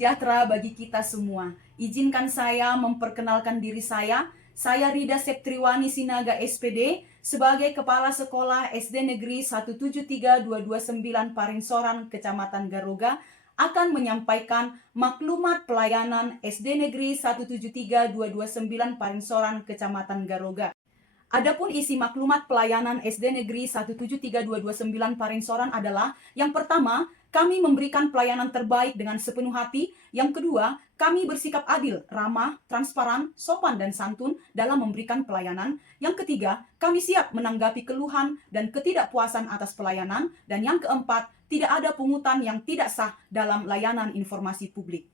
Sejahtera bagi kita semua. Izinkan saya memperkenalkan diri saya. Saya Rida Septriwani Sinaga SPD sebagai Kepala Sekolah SD Negeri 173229 Parinsoran, Kecamatan Garuga akan menyampaikan maklumat pelayanan SD Negeri 173229 Parinsoran, Kecamatan Garuga. Adapun isi maklumat pelayanan SD Negeri 173229 Parinsoran adalah: yang pertama, kami memberikan pelayanan terbaik dengan sepenuh hati. Yang kedua, kami bersikap adil, ramah, transparan, sopan, dan santun dalam memberikan pelayanan. Yang ketiga, kami siap menanggapi keluhan dan ketidakpuasan atas pelayanan. Dan yang keempat, tidak ada pungutan yang tidak sah dalam layanan informasi publik.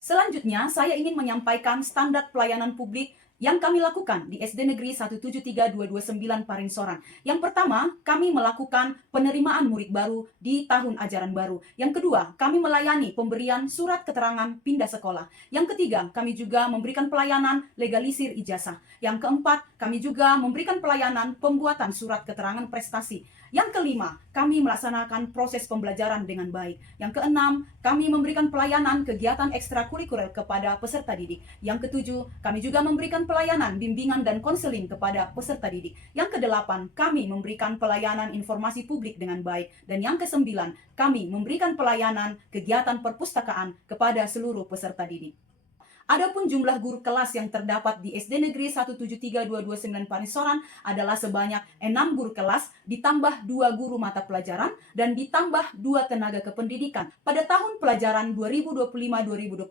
Selanjutnya, saya ingin menyampaikan standar pelayanan publik yang kami lakukan di SD Negeri 173229 Parinsoran. Yang pertama, kami melakukan penerimaan murid baru di tahun ajaran baru. Yang kedua, kami melayani pemberian surat keterangan pindah sekolah. Yang ketiga, kami juga memberikan pelayanan legalisir ijazah. Yang keempat, kami juga memberikan pelayanan pembuatan surat keterangan prestasi. Yang kelima, kami melaksanakan proses pembelajaran dengan baik. Yang keenam, kami memberikan pelayanan kegiatan ekstrakurikuler kepada peserta didik. Yang ketujuh, kami juga memberikan pelayanan bimbingan dan konseling kepada peserta didik. Yang kedelapan, kami memberikan pelayanan informasi publik dengan baik. Dan yang kesembilan, kami memberikan pelayanan kegiatan perpustakaan kepada seluruh peserta didik. Adapun jumlah guru kelas yang terdapat di SD Negeri 173229 Parinsoran adalah sebanyak 6 guru kelas, ditambah 2 guru mata pelajaran, dan ditambah 2 tenaga kependidikan. Pada tahun pelajaran 2025-2026,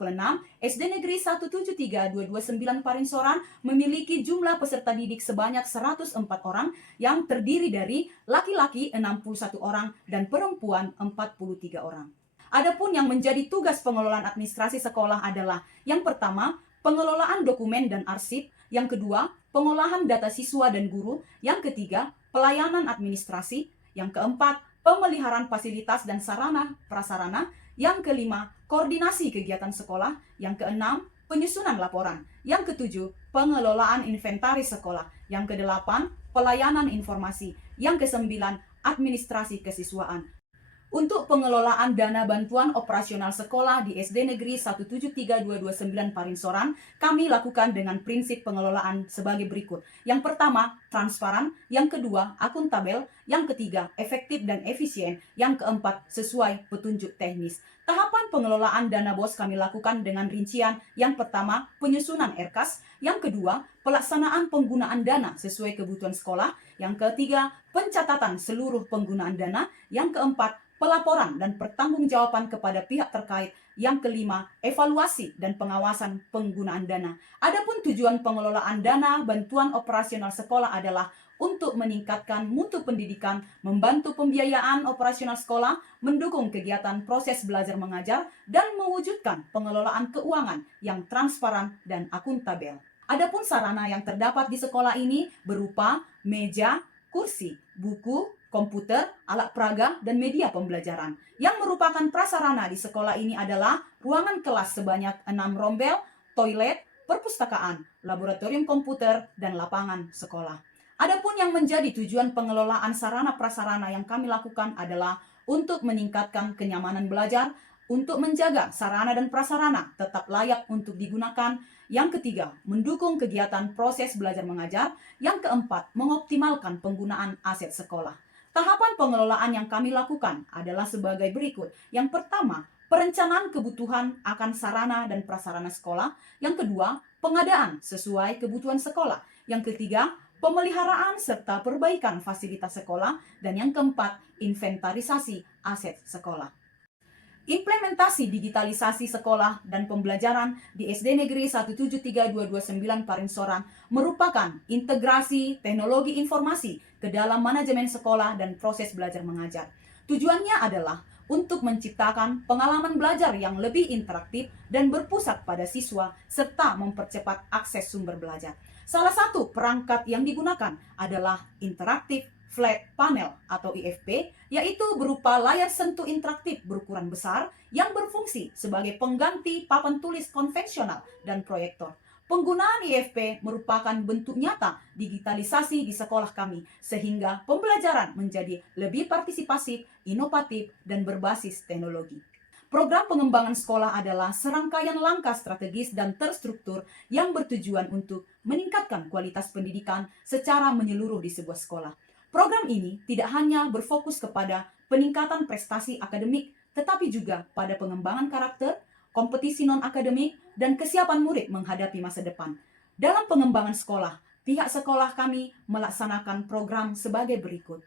SD Negeri 173229 Parinsoran memiliki jumlah peserta didik sebanyak 104 orang yang terdiri dari laki-laki 61 orang dan perempuan 43 orang. Adapun yang menjadi tugas pengelolaan administrasi sekolah adalah: yang pertama, pengelolaan dokumen dan arsip; yang kedua, pengolahan data siswa dan guru; yang ketiga, pelayanan administrasi; yang keempat, pemeliharaan fasilitas dan sarana prasarana; yang kelima, koordinasi kegiatan sekolah; yang keenam, penyusunan laporan; yang ketujuh, pengelolaan inventaris sekolah; yang kedelapan, pelayanan informasi; yang kesembilan, administrasi kesiswaan. Untuk pengelolaan dana bantuan operasional sekolah di SD Negeri 173229 Parinsoran, kami lakukan dengan prinsip pengelolaan sebagai berikut. Yang pertama, transparan; yang kedua, akuntabel; yang ketiga, efektif dan efisien; yang keempat, sesuai petunjuk teknis. Tahapan pengelolaan dana BOS kami lakukan dengan rincian: yang pertama, penyusunan RKAS; yang kedua, pelaksanaan penggunaan dana sesuai kebutuhan sekolah; yang ketiga, pencatatan seluruh penggunaan dana; yang keempat, pelaporan dan pertanggungjawaban kepada pihak terkait; yang kelima, evaluasi dan pengawasan penggunaan dana. Adapun tujuan pengelolaan dana bantuan operasional sekolah adalah untuk meningkatkan mutu pendidikan, membantu pembiayaan operasional sekolah, mendukung kegiatan proses belajar mengajar, dan mewujudkan pengelolaan keuangan yang transparan dan akuntabel. Adapun sarana yang terdapat di sekolah ini berupa meja, kursi, buku, komputer, alat peraga, dan media pembelajaran. Yang merupakan prasarana di sekolah ini adalah ruangan kelas sebanyak 6 rombel, toilet, perpustakaan, laboratorium komputer, dan lapangan sekolah. Adapun yang menjadi tujuan pengelolaan sarana prasarana yang kami lakukan adalah untuk meningkatkan kenyamanan belajar, untuk menjaga sarana dan prasarana tetap layak untuk digunakan. Yang ketiga, mendukung kegiatan proses belajar mengajar. Yang keempat, mengoptimalkan penggunaan aset sekolah. Tahapan pengelolaan yang kami lakukan adalah sebagai berikut. Yang pertama, perencanaan kebutuhan akan sarana dan prasarana sekolah. Yang kedua, pengadaan sesuai kebutuhan sekolah. Yang ketiga, pemeliharaan serta perbaikan fasilitas sekolah. Dan yang keempat, inventarisasi aset sekolah. Implementasi digitalisasi sekolah dan pembelajaran di SD Negeri 173229 Parinsoran merupakan integrasi teknologi informasi ke dalam manajemen sekolah dan proses belajar mengajar. Tujuannya adalah untuk menciptakan pengalaman belajar yang lebih interaktif dan berpusat pada siswa serta mempercepat akses sumber belajar. Salah satu perangkat yang digunakan adalah interaktif flat panel atau IFP, yaitu berupa layar sentuh interaktif berukuran besar yang berfungsi sebagai pengganti papan tulis konvensional dan proyektor. Penggunaan IFP merupakan bentuk nyata digitalisasi di sekolah kami, sehingga pembelajaran menjadi lebih partisipasif, inovatif, dan berbasis teknologi. Program pengembangan sekolah adalah serangkaian langkah strategis dan terstruktur yang bertujuan untuk meningkatkan kualitas pendidikan secara menyeluruh di sebuah sekolah. Program ini tidak hanya berfokus kepada peningkatan prestasi akademik, tetapi juga pada pengembangan karakter, kompetisi non-akademik, dan kesiapan murid menghadapi masa depan. Dalam pengembangan sekolah, pihak sekolah kami melaksanakan program sebagai berikut.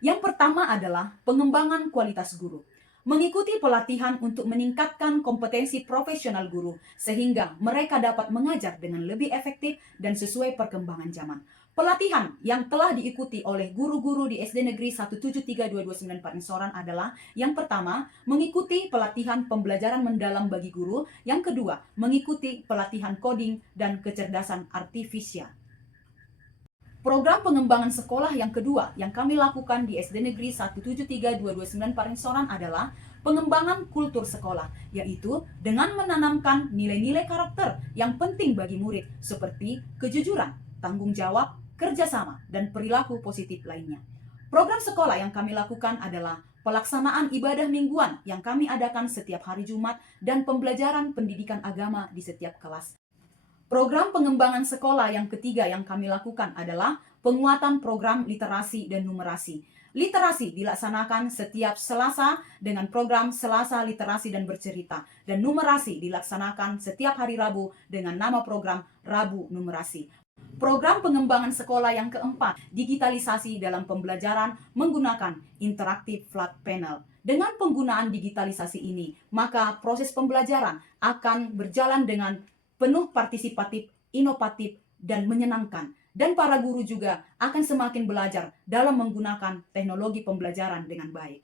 Yang pertama adalah pengembangan kualitas guru. Mengikuti pelatihan untuk meningkatkan kompetensi profesional guru sehingga mereka dapat mengajar dengan lebih efektif dan sesuai perkembangan zaman. Pelatihan yang telah diikuti oleh guru-guru di SD Negeri 173-229 Parinsoran adalah yang pertama, mengikuti pelatihan pembelajaran mendalam bagi guru. Yang kedua, mengikuti pelatihan coding dan kecerdasan artifisial. Program pengembangan sekolah yang kedua yang kami lakukan di SD Negeri 173-229 Parinsoran adalah pengembangan kultur sekolah, yaitu dengan menanamkan nilai-nilai karakter yang penting bagi murid seperti kejujuran, tanggung jawab, kerjasama, dan perilaku positif lainnya. Program sekolah yang kami lakukan adalah pelaksanaan ibadah mingguan yang kami adakan setiap hari Jumat dan pembelajaran pendidikan agama di setiap kelas. Program pengembangan sekolah yang ketiga yang kami lakukan adalah penguatan program literasi dan numerasi. Literasi dilaksanakan setiap Selasa dengan program Selasa Literasi dan Bercerita, dan numerasi dilaksanakan setiap hari Rabu dengan nama program Rabu Numerasi. Program pengembangan sekolah yang keempat, digitalisasi dalam pembelajaran menggunakan interaktif flat panel. Dengan penggunaan digitalisasi ini, maka proses pembelajaran akan berjalan dengan penuh partisipatif, inovatif, dan menyenangkan. Dan para guru juga akan semakin belajar dalam menggunakan teknologi pembelajaran dengan baik.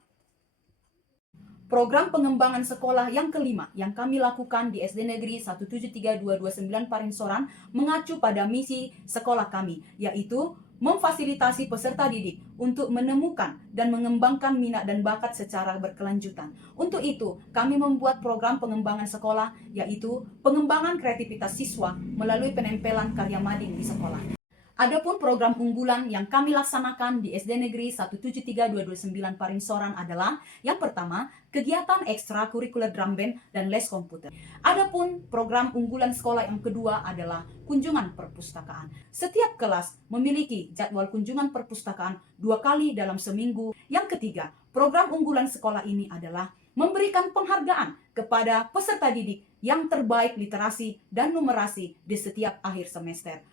Program pengembangan sekolah yang kelima yang kami lakukan di SD Negeri 173-229 Parinsoran mengacu pada misi sekolah kami, yaitu memfasilitasi peserta didik untuk menemukan dan mengembangkan minat dan bakat secara berkelanjutan. Untuk itu, kami membuat program pengembangan sekolah, yaitu pengembangan kreativitas siswa melalui penempelan karya mading di sekolah. Adapun program unggulan yang kami laksanakan di SD Negeri 173-229 Parinsoran adalah yang pertama, kegiatan ekstrakurikuler drum band dan les komputer. Adapun program unggulan sekolah yang kedua adalah kunjungan perpustakaan. Setiap kelas memiliki jadwal kunjungan perpustakaan 2 kali dalam seminggu. Yang ketiga, program unggulan sekolah ini adalah memberikan penghargaan kepada peserta didik yang terbaik literasi dan numerasi di setiap akhir semester.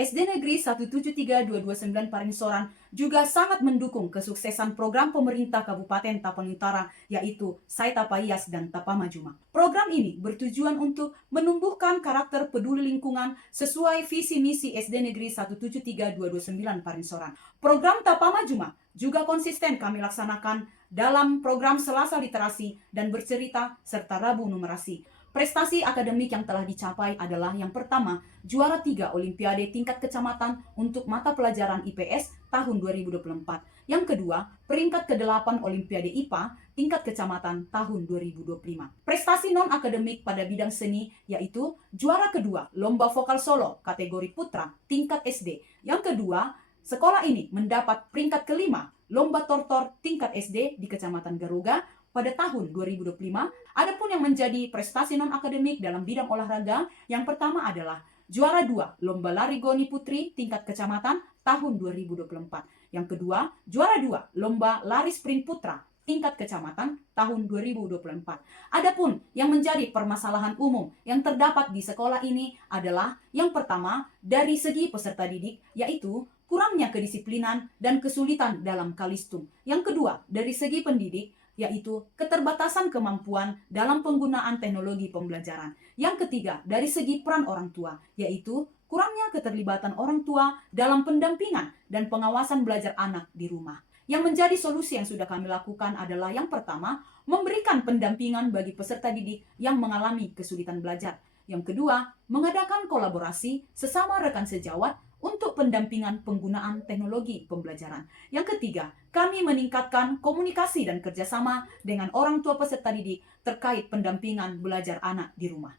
SD Negeri 173-229 Parinsoran juga sangat mendukung kesuksesan program pemerintah Kabupaten Tapanuli Utara, yaitu Sai Tapayas dan Tapamajuma. Program ini bertujuan untuk menumbuhkan karakter peduli lingkungan sesuai visi misi SD Negeri 173-229 Parinsoran. Program Tapamajuma juga konsisten kami laksanakan dalam program Selasa Literasi dan Bercerita serta Rabu Numerasi. Prestasi akademik yang telah dicapai adalah yang pertama, juara 3 Olimpiade tingkat kecamatan untuk mata pelajaran IPS tahun 2024. Yang kedua, peringkat ke-8 Olimpiade IPA tingkat kecamatan tahun 2025. Prestasi non-akademik pada bidang seni yaitu juara kedua Lomba Vokal Solo kategori putra tingkat SD. Yang kedua, sekolah ini mendapat peringkat kelima Lomba Tortor tingkat SD di Kecamatan Garuga pada tahun 2025. Adapun yang menjadi prestasi non-akademik dalam bidang olahraga, yang pertama adalah juara 2 Lomba Lari Goni Putri tingkat kecamatan tahun 2024. Yang kedua, juara 2 Lomba Lari Sprint Putra tingkat kecamatan tahun 2024. Adapun yang menjadi permasalahan umum yang terdapat di sekolah ini adalah yang pertama, dari segi peserta didik, yaitu kurangnya kedisiplinan dan kesulitan dalam kalistung. Yang kedua, dari segi pendidik, yaitu keterbatasan kemampuan dalam penggunaan teknologi pembelajaran. Yang ketiga, dari segi peran orang tua, yaitu kurangnya keterlibatan orang tua dalam pendampingan dan pengawasan belajar anak di rumah. Yang menjadi solusi yang sudah kami lakukan adalah yang pertama, memberikan pendampingan bagi peserta didik yang mengalami kesulitan belajar. Yang kedua, mengadakan kolaborasi sesama rekan sejawat untuk pendampingan penggunaan teknologi pembelajaran. Yang ketiga, kami meningkatkan komunikasi dan kerjasama dengan orang tua peserta didik terkait pendampingan belajar anak di rumah.